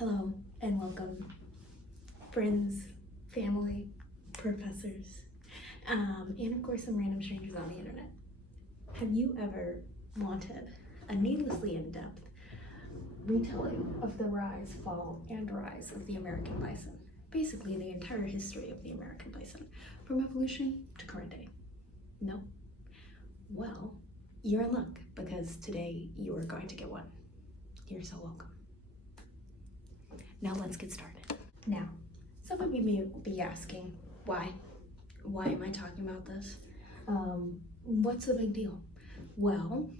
Hello and welcome, friends, family, professors, and of course some random strangers on the internet. Have you ever wanted a needlessly in-depth retelling of the rise, fall, and rise of the American bison? Basically the entire history of the American bison, from evolution to current day. No? Well, you're in luck because today you are going to get one. You're so welcome. Now let's get started. Now, some of you may be asking, why? Why am I talking about this? What's the big deal? Well,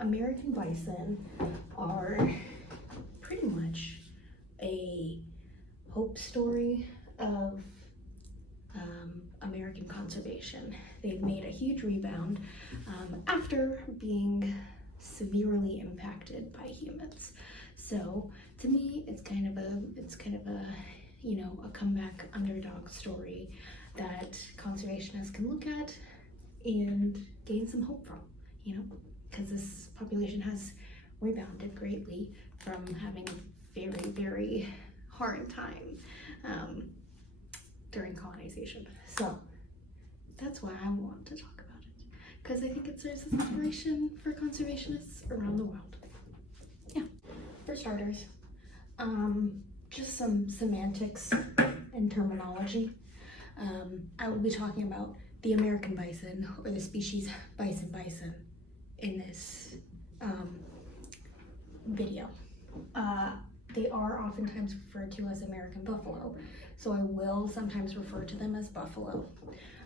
American bison are pretty much a hope story of American conservation. They've made a huge rebound after being severely impacted by humans. So to me, it's kind of a a comeback underdog story that conservationists can look at and gain some hope from, because this population has rebounded greatly from having a very, very hard time during colonization. So that's why I want to talk about it, because I think it serves as inspiration for conservationists around the world. Yeah. For starters, just some semantics and terminology. I will be talking about the American bison, or the species bison in this video. They are oftentimes referred to as American buffalo, so I will sometimes refer to them as buffalo.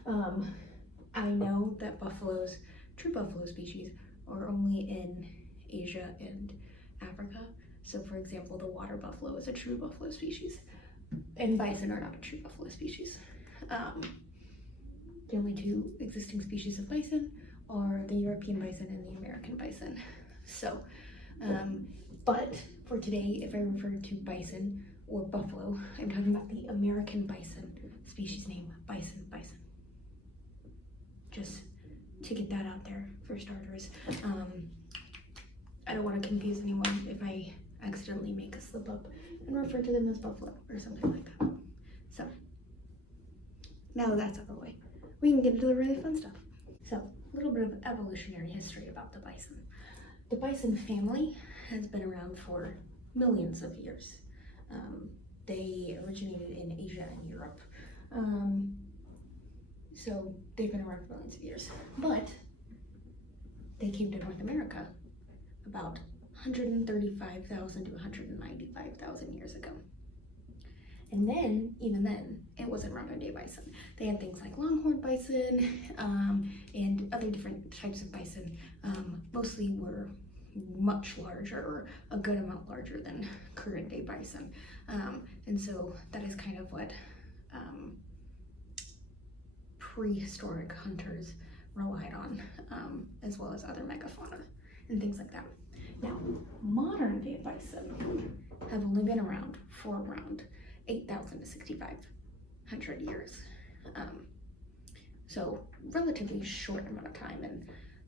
I know that true buffalo species are only in Asia and Africa. So for example, the water buffalo is a true buffalo species, and bison are not a true buffalo species. The only two existing species of bison are the European bison and the American bison. So, but for today, if I refer to bison or buffalo, I'm talking about the American bison, species name bison. Just to get that out there for starters. I don't want to confuse anyone if I accidentally make a slip up and refer to them as buffalo or something like that. So now that that's out of the way, we can get into the really fun stuff. So a little bit of evolutionary history about the bison. The bison family has been around for millions of years. They originated in Asia and Europe. So they've been around for millions of years, but they came to North America about 135,000 to 195,000 years ago. And then, even then, it wasn't modern day bison. They had things like longhorn bison and other different types of bison. Mostly were much larger, or a good amount larger than current day bison. And so that is kind of what prehistoric hunters relied on, as well as other megafauna and things like that. Now, modern day bison have only been around for around 8,000 to 6,500 years. So relatively short amount of time in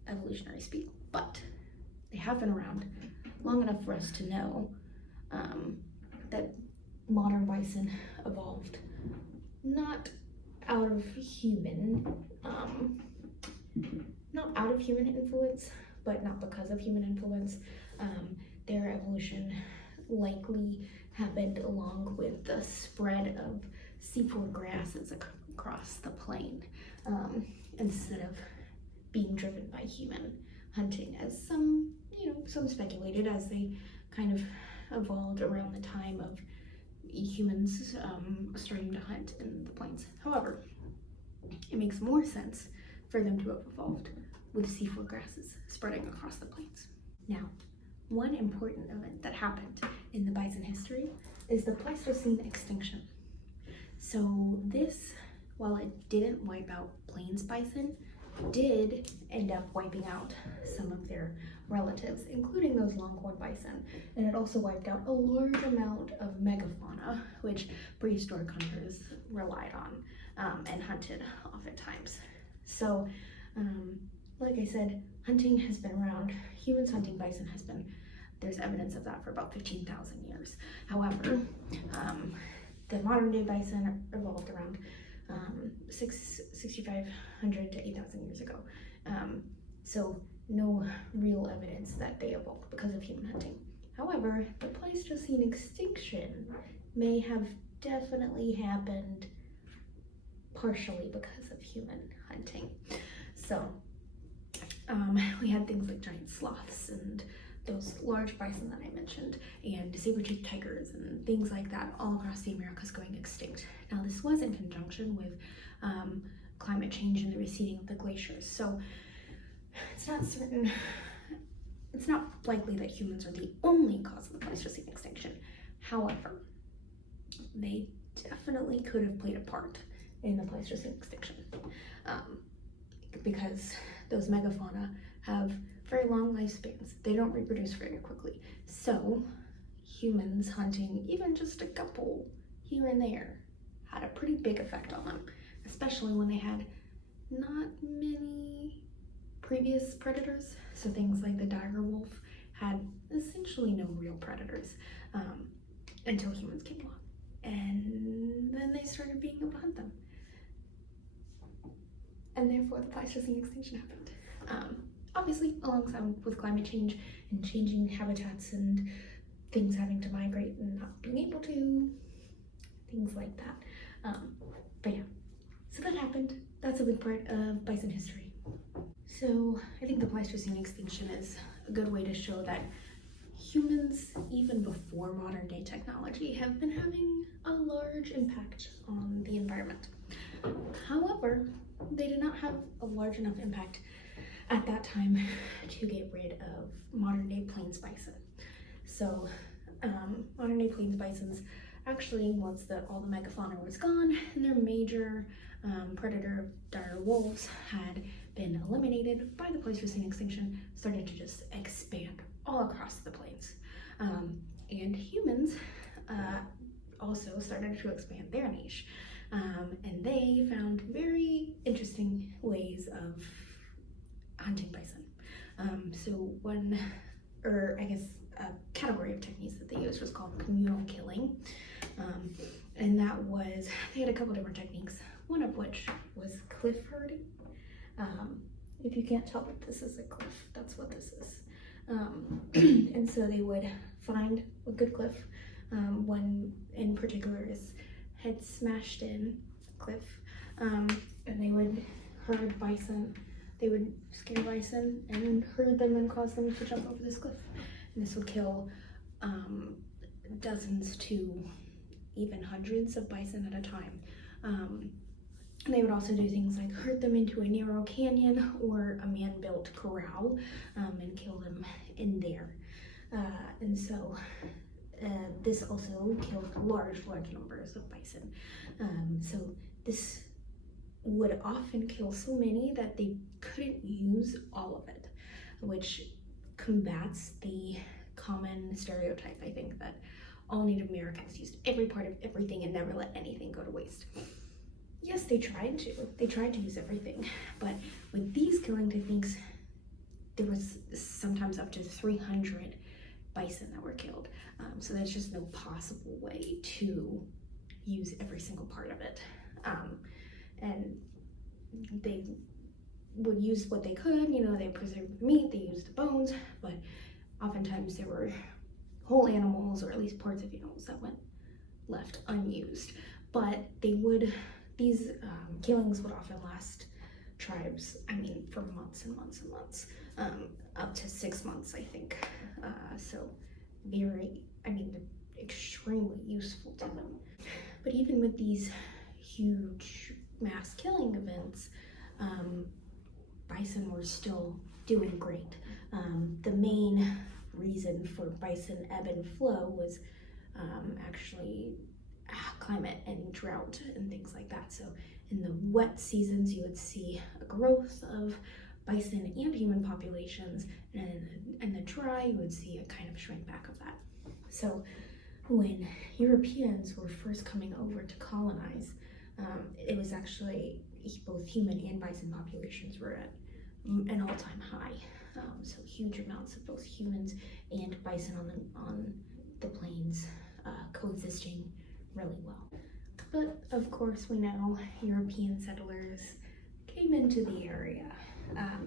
evolutionary speed, but they have been around long enough for us to know that modern bison evolved not out of human influence, but not because of human influence. Their evolution likely happened along with the spread of seafood grasses across the plain, instead of being driven by human hunting, as some speculated, as they kind of evolved around the time of humans starting to hunt in the plains. However, it makes more sense for them to have evolved with seafood grasses spreading across the plains. Now, one important event that happened in the bison history is the Pleistocene extinction. So this, while it didn't wipe out plains bison, did end up wiping out some of their relatives, including those longhorn bison, and it also wiped out a large amount of megafauna, which prehistoric hunters relied on and hunted oftentimes. So, like I said, hunting has been around. Humans hunting bison has been there's evidence of that for about 15,000 years. However, the modern day bison evolved around 6,500 to 8,000 years ago. So no real evidence that they evolved because of human hunting. However, the Pleistocene extinction may have definitely happened partially because of human hunting. So we had things like giant sloths and those large bison that I mentioned, and saber-toothed tigers and things like that all across the Americas going extinct. Now this was in conjunction with climate change and the receding of the glaciers. So it's not likely that humans are the only cause of the Pleistocene extinction. However, they definitely could have played a part in the Pleistocene extinction, because those megafauna have very long lifespans. They don't reproduce very quickly. So humans hunting even just a couple here and there had a pretty big effect on them, especially when they had not many previous predators. So things like the dire wolf had essentially no real predators until humans came along. And then they started being able to hunt them. And therefore the Pleistocene extinction happened. Obviously, alongside with climate change and changing habitats and things having to migrate and not being able to, things like that. But yeah, so that happened. That's a big part of bison history. So I think the Pleistocene extinction is a good way to show that humans, even before modern day technology, have been having a large impact on the environment. However, they did not have a large enough impact at that time to get rid of modern day plains bison. So modern day plains bisons, actually, once all the megafauna was gone and their major predator dire wolves had been eliminated by the Pleistocene extinction, started to just expand all across the plains. And humans also started to expand their niche. And they found very interesting ways of hunting bison. So a category of techniques that they used was called communal killing. And that was, they had a couple different techniques, one of which was cliff herding. If you can't tell that this is a cliff, that's what this is. And so they would find a good cliff. One in particular had smashed in a cliff, and they would herd bison. They would scare bison and herd them and cause them to jump over this cliff. And this would kill dozens to even hundreds of bison at a time. They would also do things like herd them into a narrow canyon or a man-built corral and kill them in there. And so this also killed large numbers of bison. So this would often kill so many that they couldn't use all of it, which combats the common stereotype, I think, that all Native Americans used every part of everything and never let anything go to waste. Yes, they tried to use everything, but with these killing techniques, there was sometimes up to 300 bison that were killed. So there's just no possible way to use every single part of it. And they would use what they could, they preserved the meat, they used the bones, but oftentimes there were whole animals, or at least parts of animals, that went left unused. But these killings would often last tribes, for months and months and months, up to 6 months, I think. So extremely useful to them. But even with these huge mass killing events, bison were still doing great. The main reason for bison ebb and flow was actually climate and drought and things like that. So in the wet seasons, you would see a growth of bison and human populations, and in the dry, you would see a kind of shrink back of that. So when Europeans were first coming over to colonize, it was actually both human and bison populations were at an all-time high. so huge amounts of both humans and bison on the plains, coexisting really well. But of course, we know European settlers came into the area.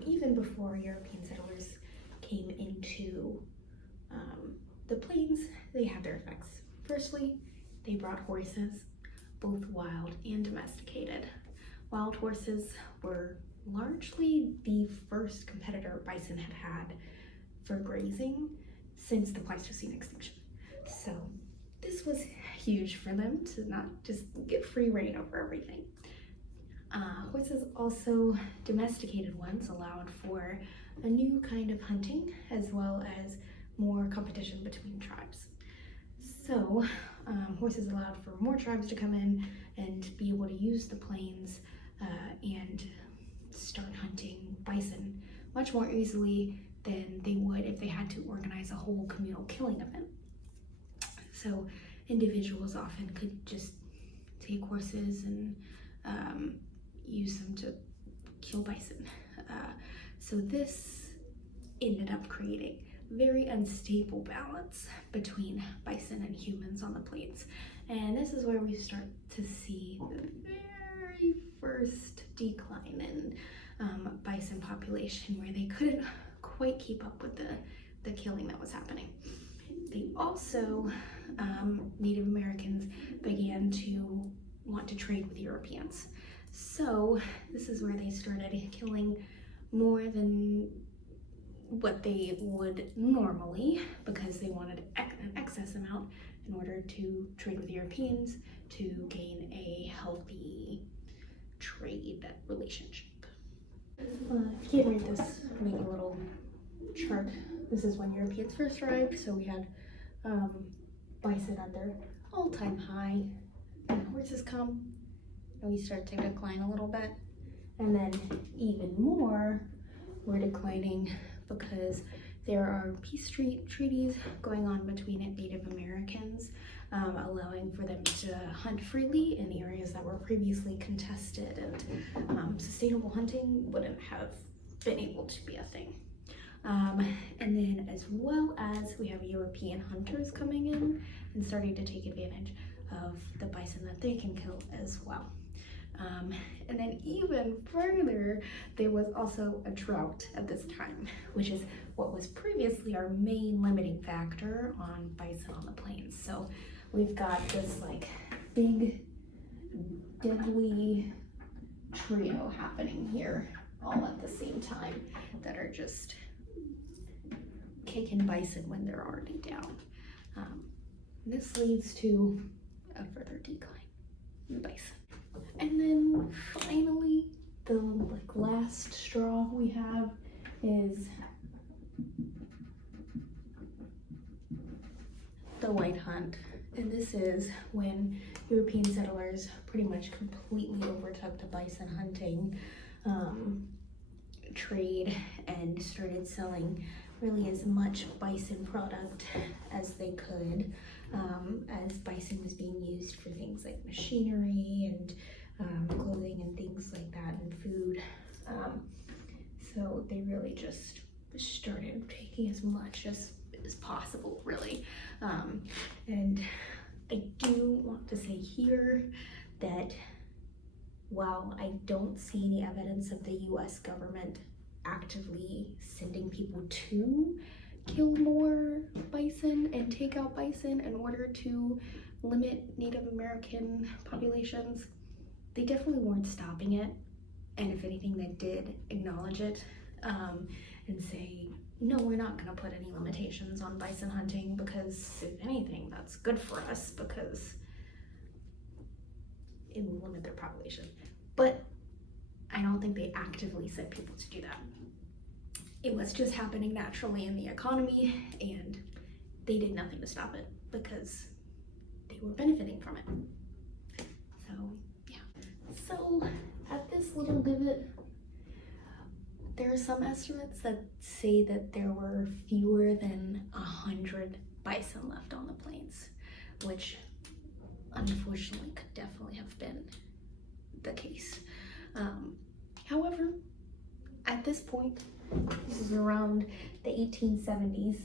Even before European settlers came into the plains, they had their effects. Firstly, they brought horses, both wild and domesticated. Wild horses were largely the first competitor bison had had for grazing since the Pleistocene extinction. So this was huge for them to not just get free reign over everything. Horses, also domesticated ones, allowed for a new kind of hunting as well as more competition between tribes. So horses allowed for more tribes to come in and be able to use the plains and start hunting bison much more easily than they would if they had to organize a whole communal killing event. So individuals often could just take horses and use them to kill bison. So this ended up creating very unstable balance between bison and humans on the plains. And this is where we start to see the very first decline in bison population, where they couldn't quite keep up with the killing that was happening. They also, Native Americans began to want to trade with Europeans. So this is where they started killing more than what they would normally, because they wanted an excess amount in order to trade with Europeans to gain a healthy trade relationship. If you can't read this, make a little chart. This is when Europeans first arrived, so we had bison at their all-time high, and horses come, and we start to decline a little bit, and then even more, we're declining because there are peace treaties going on between Native Americans, allowing for them to hunt freely in areas that were previously contested, and sustainable hunting wouldn't have been able to be a thing. And then as well as we have European hunters coming in and starting to take advantage of the bison that they can kill as well. And then even further, there was also a drought at this time, which is what was previously our main limiting factor on bison on the plains. So we've got this like big, deadly trio happening here all at the same time that are just kicking bison when they're already down. This leads to a further decline in bison. And then finally, the last straw we have is the white hunt. And this is when European settlers pretty much completely overtook the bison hunting trade and started selling really as much bison product as they could, as bison was being used for things like machinery and clothing and things like that, and food. So they really just started taking as much as possible, really. And I do want to say here that while I don't see any evidence of the US government actively sending people to kill more bison and take out bison in order to limit Native American populations, they definitely weren't stopping it. And if anything, they did acknowledge it and say, no, we're not going to put any limitations on bison hunting, because if anything, that's good for us because it will limit their population. But I don't think they actively said people to do that. It was just happening naturally in the economy, and they did nothing to stop it because they were benefiting from it. So yeah. So at this little divot, there are some estimates that say that there were fewer than 100 bison left on the plains, which unfortunately could definitely have been the case. However, at this point, This is around the 1870s.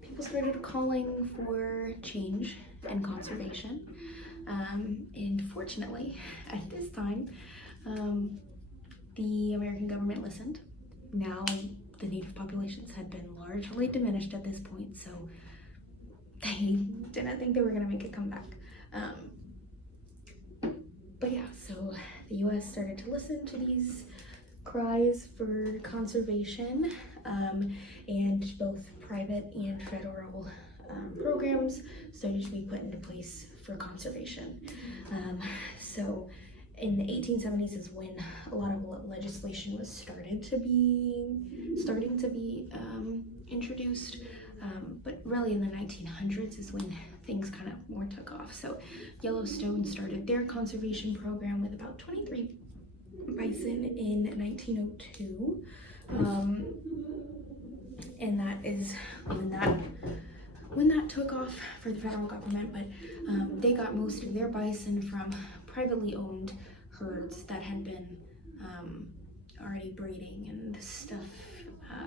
People started calling for change and conservation. And fortunately, at this time, the American government listened. Now, the native populations had been largely diminished at this point, so they didn't think they were going to make a comeback. But yeah, so the US started to listen to these cries for conservation, and both private and federal programs started to be put into place for conservation. So in the 1870s is when a lot of legislation was starting to be introduced, but really in the 1900s is when things kind of more took off. So Yellowstone started their conservation program with about 23 bison in 1902, and that is when that took off for the federal government. But they got most of their bison from privately owned herds that had been already breeding and stuff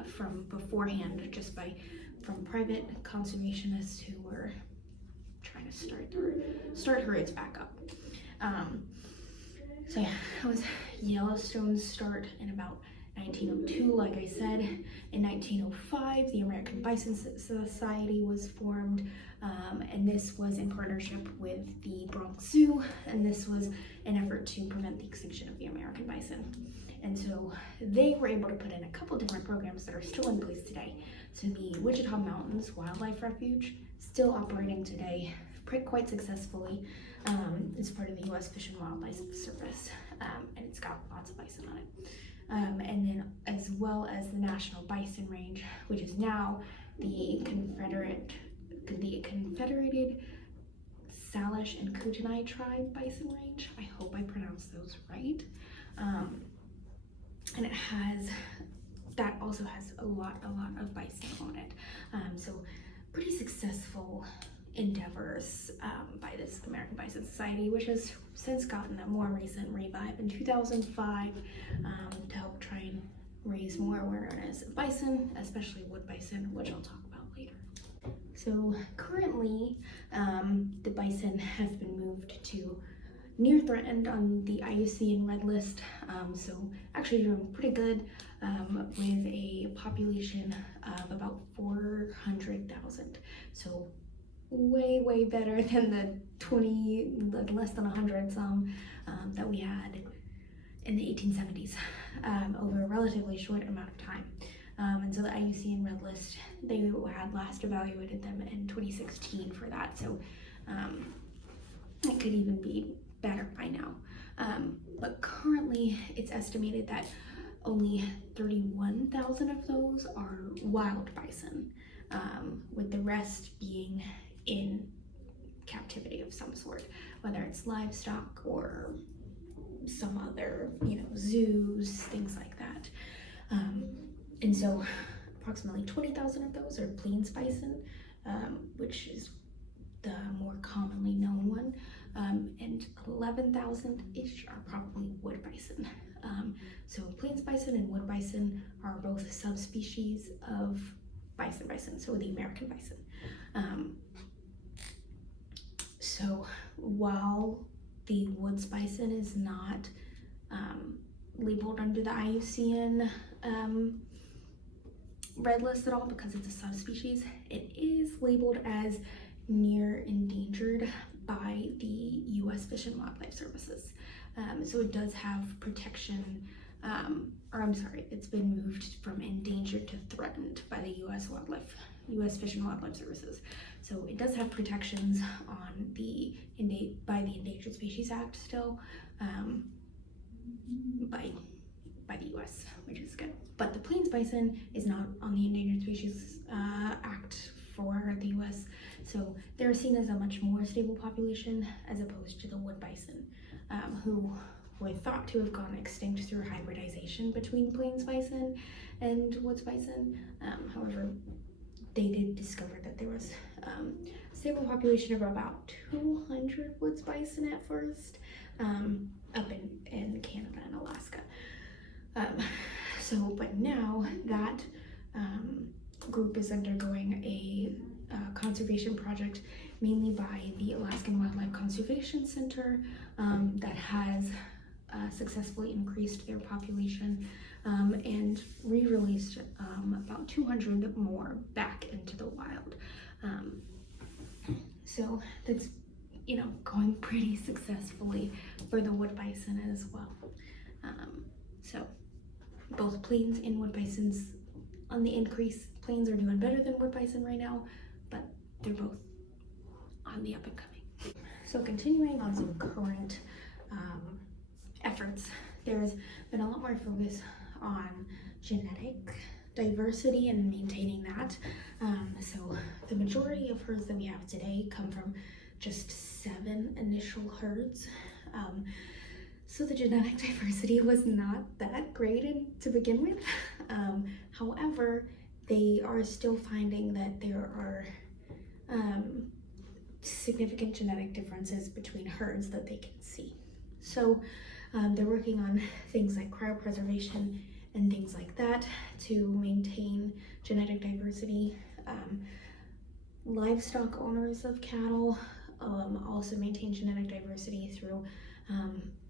from beforehand, just from private conservationists who were trying to start herds back up. So yeah, that was Yellowstone's start in about 1902. Like I said, in 1905, the American Bison Society was formed, and this was in partnership with the Bronx Zoo, and this was an effort to prevent the extinction of the American bison. And so they were able to put in a couple different programs that are still in place today. So the Wichita Mountains Wildlife Refuge, still operating today quite successfully. It's part of the U.S. Fish and Wildlife Service, and it's got lots of bison on it. And then as well as the National Bison Range, which is now the Confederated Salish and Kootenai Tribe Bison Range. I hope I pronounced those right. And that also has a lot of bison on it. So pretty successful endeavors by this American Bison Society, which has since gotten a more recent revive in 2005 to help try and raise more awareness of bison, especially wood bison, which I'll talk about later. So currently, the bison have been moved to near threatened on the IUCN Red List, so actually doing pretty good with a population of about 400,000. So way better than the less than 100 that we had in the 1870s over a relatively short amount of time. And so the IUCN Red List, they had last evaluated them in 2016 for that, so it could even be better by now. But currently it's estimated that only 31,000 of those are wild bison, with the rest being in captivity of some sort, whether it's livestock or some other, zoos, things like that. And so approximately 20,000 of those are plains bison, which is the more commonly known one, and 11,000-ish are probably wood bison. So plains bison and wood bison are both subspecies of bison, so the American bison. So while the woods bison is not labeled under the IUCN Red List at all because it's a subspecies, it is labeled as near endangered by the U.S. Fish and Wildlife Services. So it does have protection, it's been moved from endangered to threatened by the U.S. Fish and Wildlife Services. So it does have protections on by the Endangered Species Act still, by the U.S., which is good. But the plains bison is not on the Endangered Species Act for the U.S., so they're seen as a much more stable population as opposed to the wood bison, who were thought to have gone extinct through hybridization between plains bison and woods bison. However, they did discover that there was a stable population of about 200 woods bison at first, up in Canada and Alaska. But now that group is undergoing a conservation project mainly by the Alaskan Wildlife Conservation Center that has successfully increased their population and re-released about 200 more back into the wild. So that's, going pretty successfully for the wood bison as well. So both plains and wood bisons on the increase. Plains are doing better than wood bison right now, but they're both on the up and coming. So continuing on some current efforts, there's been a lot more focus on genetic diversity and maintaining that. So the majority of herds that we have today come from just 7 initial herds. So the genetic diversity was not that great to begin with. However, they are still finding that there are significant genetic differences between herds that they can see. So they're working on things like cryopreservation and things like that to maintain genetic diversity. Livestock owners of cattle also maintain genetic diversity through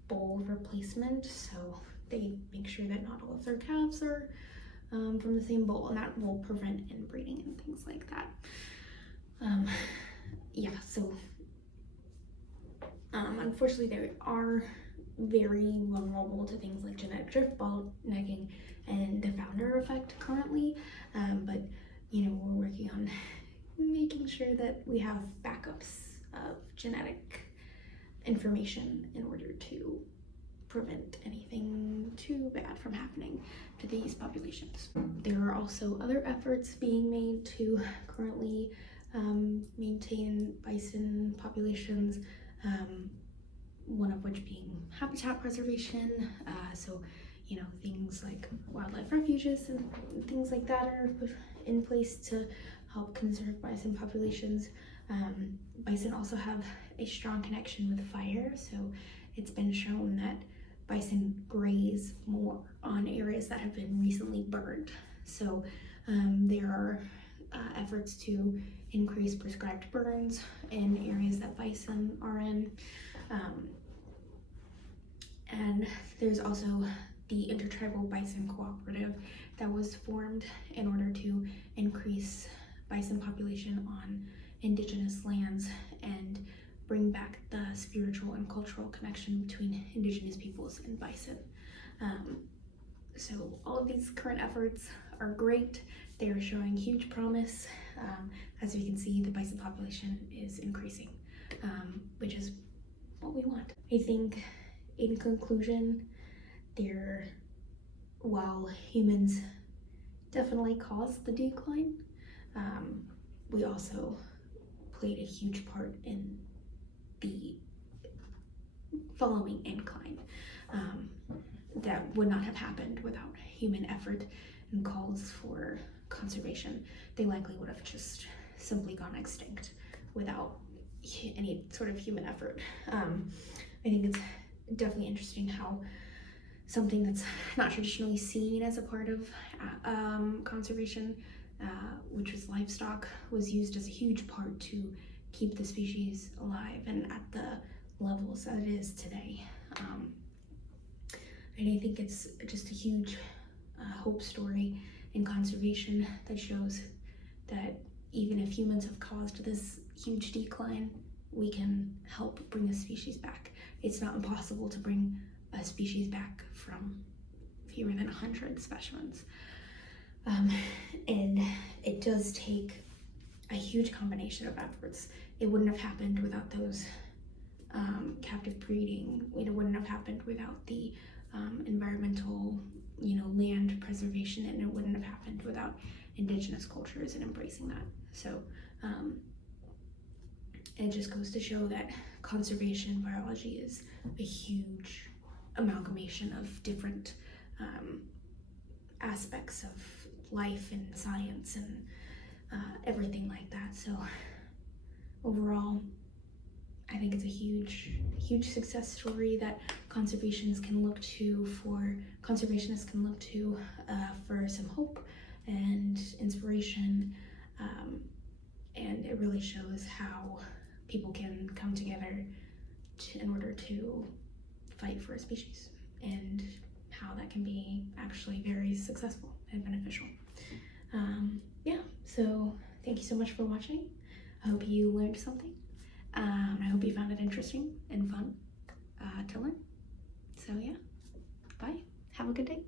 bull replacement. So they make sure that not all of their calves are from the same bull, and that will prevent inbreeding and things like that. So unfortunately they are very vulnerable to things like genetic drift, bottlenecking, and the founder effect currently, but we're working on making sure that we have backups of genetic information in order to prevent anything too bad from happening to these populations. There are also other efforts being made to currently maintain bison populations, one of which being habitat preservation. So things like wildlife refuges and things like that are in place to help conserve bison populations. Bison also have a strong connection with fire, so it's been shown that bison graze more on areas that have been recently burned. So there are efforts to increase prescribed burns in areas that bison are in. And there's also the Intertribal Bison Cooperative that was formed in order to increase bison population on indigenous lands and bring back the spiritual and cultural connection between indigenous peoples and bison. So all of these current efforts are great. They are showing huge promise. As we can see, the bison population is increasing, which is what we want. I think in conclusion, while humans definitely caused the decline, we also played a huge part in the following incline that would not have happened without human effort and calls for conservation. They likely would have just simply gone extinct without any sort of human effort. I think it's definitely interesting how something that's not traditionally seen as a part of conservation, which was livestock, was used as a huge part to keep the species alive and at the levels that it is today. And I think it's just a huge hope story in conservation that shows that even if humans have caused this huge decline, we can help bring a species back. It's not impossible to bring a species back from fewer than 100 specimens. And it does take a huge combination of efforts. It wouldn't have happened without those captive breeding. It wouldn't have happened without the environmental, land preservation, and it wouldn't have happened without indigenous cultures and embracing that. So it just goes to show that conservation biology is a huge amalgamation of different aspects of life and science and everything like that. So overall, I think it's a huge success story that conservationists can look to for some hope and inspiration, and it really shows how people can come together in order to fight for a species, and how that can be actually very successful and beneficial. Yeah, so thank you so much for watching. I hope you learned something. I hope you found it interesting and fun to learn. So yeah, bye. Have a good day.